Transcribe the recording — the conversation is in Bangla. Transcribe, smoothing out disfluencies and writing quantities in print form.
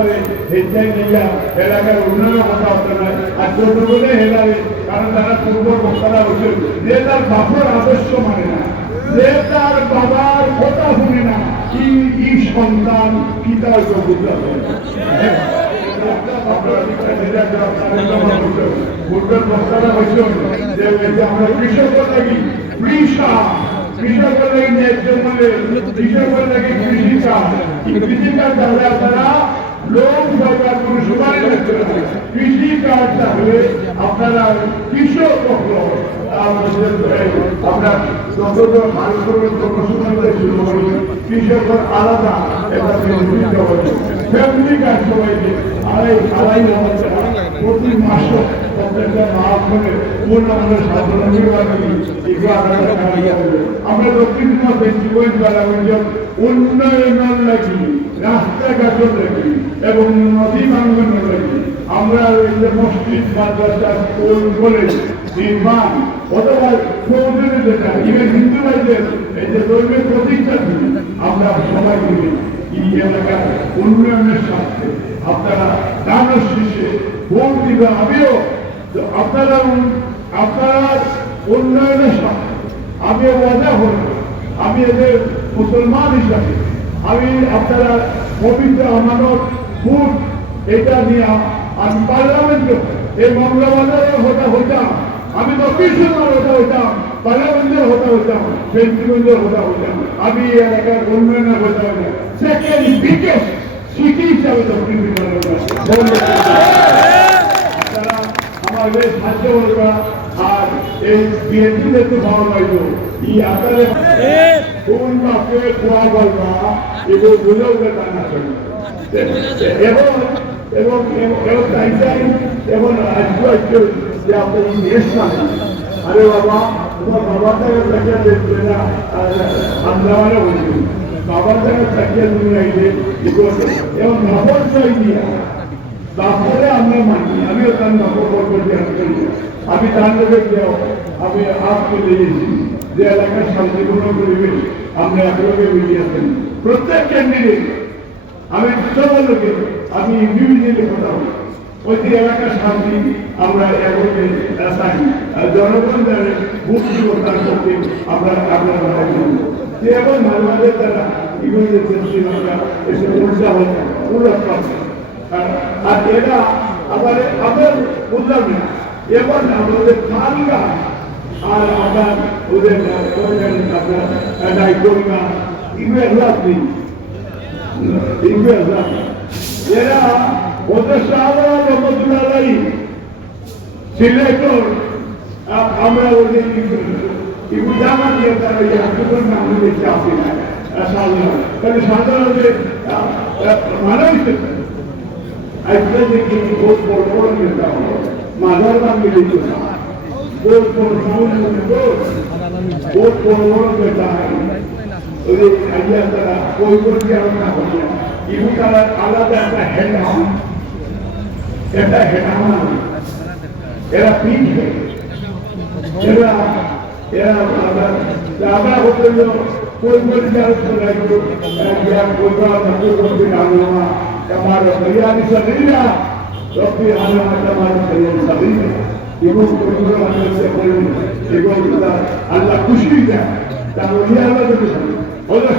আপনারে হেঁটে নিয়ে এলাকার উন্নয়নের কথা হতে নয় আর ছোট বলে হেলারে কারণ তারা পূর্ব বক্তারা হচ্ছে যে তার বাপের আদর্শ মানে না যে তার বাবার কথা শুনে না কি সন্তান কি তার বুঝতে হবে আমরা কৃষকের লাগি কৃষকের লাগি ন্যায্য মূল্যে কৃষকের লাগি কৃষিকাজ তাহলে আপনারা লোক সরকার কোন সুপারিশ করতে হবে কৃষিকাজ তাহলে আপনারা কৃষক আপনার যতজন মানুষ করবেন তত সুন্দর শুরু করবেন কৃষকের আলাদা একটা ফ্যামিলি কাজ সবাইকে আড়াই প্রতি মাসে প্রত্যেকটা মাস করে পূর্ণ আমাদের সাধারণ আমরা দক্ষিণ জীবন উন্নয়নের লাগি রাস্তাঘাটের লাগি এবং নদী ভাঙ্গনের লাগি আমরা এই যে মসজিদ মাদ্রাসা স্কুল কলেজ নির্মাণ অথবা চৌধুরী যেটা ইভেন হিন্দু ভাইদের এই যে ধর্মের প্রতিষ্ঠা আমরা সবাই মিলে এই এলাকার উন্নয়নের স্বার্থে আপনারা দানের শীর্ষে ভোট দিবে আমিও আপনারা উন্নয়নের স্বার্থে আমিও মজা হল আমি এদের মুসলমান হিসাবে আমি আপনারা পবিত্র আমানত ভোট এটা নিয়ে আমি পার্লামেন্টে এই মঙ্গলবাজারের হইতাম আমি দক্ষিণ হইতাম পার্লামেন্টের হইতাম সেন্ট্রিগঞ্জের হইতাম আমি এলাকার উন্নয়নের হইতাম সেকেন্ড বিগেস্ট সিটি হিসাবে দক্ষিণ আপনারা আমার বেশ সাহায্য করবা আর এই বিএনপিতে একটু ভালো লাগলো এই আপনারা কোন মাসে খোয়া বলবা এগুলো বুঝেও টানা চলবে এবং এবং আজকে যে আপনার দেশ আরে বাবা তোমার বাবার জায়গায় চাকিয়া দেখবে না আমদামানে বলছি বাবার জায়গায় চাকিয়া তুমি আইলে এবং নবর চাই দিয়া তারপরে আমরা মানি আমিও তার নবর করতে আমি তার লোকে আমি আপকে দিয়েছি যে এলাকার শান্তিপূর্ণ পরিবেশ আমরা একলগে বেরিয়েছেন প্রত্যেক ক্যান্ডিডেট আমি সবার লোকে আমি ইন্ডিভিজুয়ালি কথা বলি ওই যে এলাকার শান্তি আমরা একলগে চাই জনগণ যারা বুক তার পক্ষে আমরা আপনারা এখন মানবাদের দ্বারা ইংরেজি শ্রীলঙ্কা এসে উৎসাহ উল্লাস পাচ্ছে আর এরা আবার আমার বুঝলাম না এবার আমাদের খানগা আর আপনার ওদের আপনার নাইকোঙ্গা এরা ওদের সাহায্য রহমতুল্লাহ সিলেক্টর আমরা ওদের ইগু জানা দিয়ে তারা ইয়াকুবের নাম দেখতে আসি না তাহলে সাধারণত মানুষ আজকে দেখি বহুত বড় বড় নেতা হলো মাদার নাম মিলিত না বহুত বড় বড় নেতা ওই আইয়া তারা ওই করে আলোচনা করছে ইগু তারা আলাদা একটা হেডামা এরা পিঠ এরা আমরা হোটেল कोई जाल चलाइयो या कोई बड़ा मजदूर को नामा हमारा तैयारी सदीना तो फिर हमारा तैयारी सदीना ये वो कोई बड़ा से कोई ये वो अल्लाह खुशी दे ताऊ ये अल्लाह तो